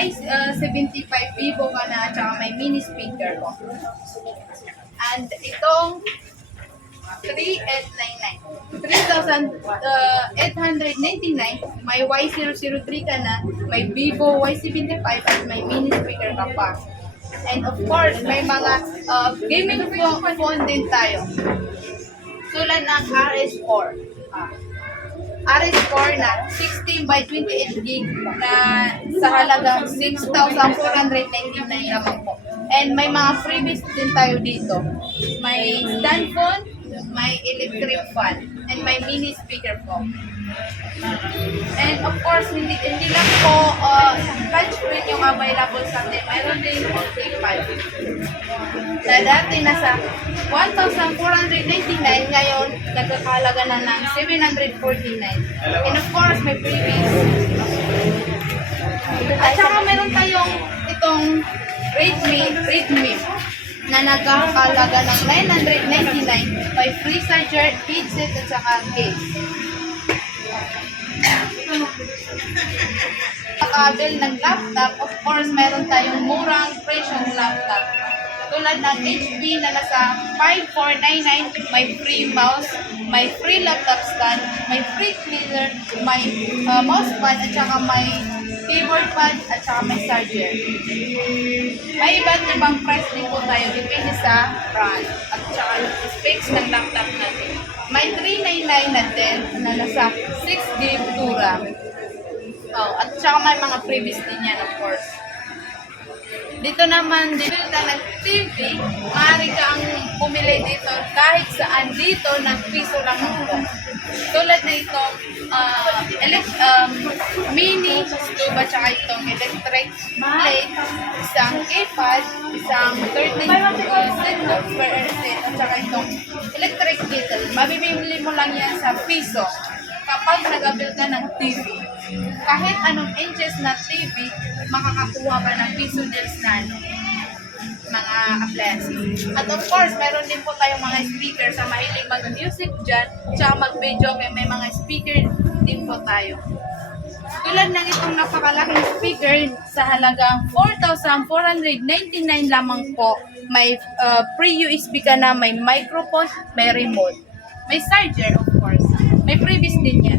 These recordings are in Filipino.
Y75 Vivo ka na at saka may mini speaker ko. And itong 3,899. 3,899. May Y003 ka na, may Vivo Y75 at may mini speaker ka pa. And of course, may mga gaming phone din tayo. Tulad ng RS4. RS4 na 16 by 28 gig na sa halagang 6,499 lamang po. And may mga freebies din tayo dito. May stand phone, may electric fan, and may mini speaker po. And of course, hindi lang po touchscreen yung available sa atin. Mayroon din po T5. Na dati nasa 1,499, ngayon nagkakalaga na ng 749. And of course, may freebies. At saka meron tayong itong Redmi na nagkakalaga ng 999 by free charger, headset at saka case. Kabel ng laptop, of course, meron tayong murang presyong laptop. Tulad ng HP na nasa 5,499, may free mouse, may free laptop stand, may free cleaner, may mouse pad, at saka may keyboard pad, at saka may charger. May iba't ibang price din po tayo, depende sa brand, at saka specs ng laptop natin. May 399 na din na nasa 6 GB RAM. At saka may mga previous din yan, of course. Dito naman, dito na nag-TV, maaari kang pumili dito kahit saan dito ng piso lang po. Tulad na itong mini stove at saka itong electric plate, isang keypad, isang 13 set per set, at saka itong electric kettle. Mabibili mo lang yan sa piso kapag nag-avail ka ng TV. Kahit anong inches na TV, makakakuha ka ng piso deals na mga appliances. At of course, meron din po tayong mga speaker sa mahilig mag-music dyan, tsaka mag-video, may mga speaker din po tayo. Tulad ng itong napakalaking speaker sa halagang 4,499 lamang po. May pre-USB ka na, may microphone, may remote. May charger, of course. May previous din yan.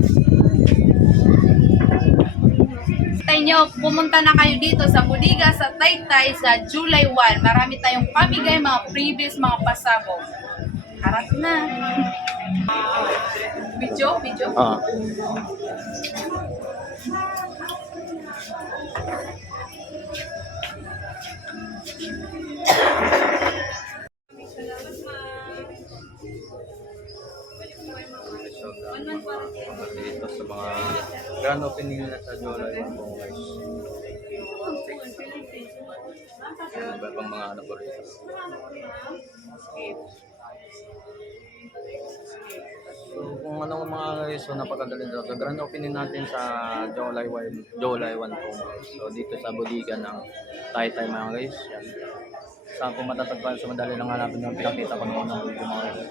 Nyo, pumunta na kayo dito sa Bodega sa Taytay sa July 1. Marami tayong pamigay, mga previous, mga pasabog. Harap na. Video? Dito sa mga grand opening na sa Jola yung po guys. Iba pang mga ano po rin. So kung ano mga guys, so napakadali dito. So grand opening natin sa July 1 po. So dito sa Bodega ng Taytay mga guys. Yan. Saan po matatagpuan sa madali lang hanapin yung pinakita ko noong video mga guys.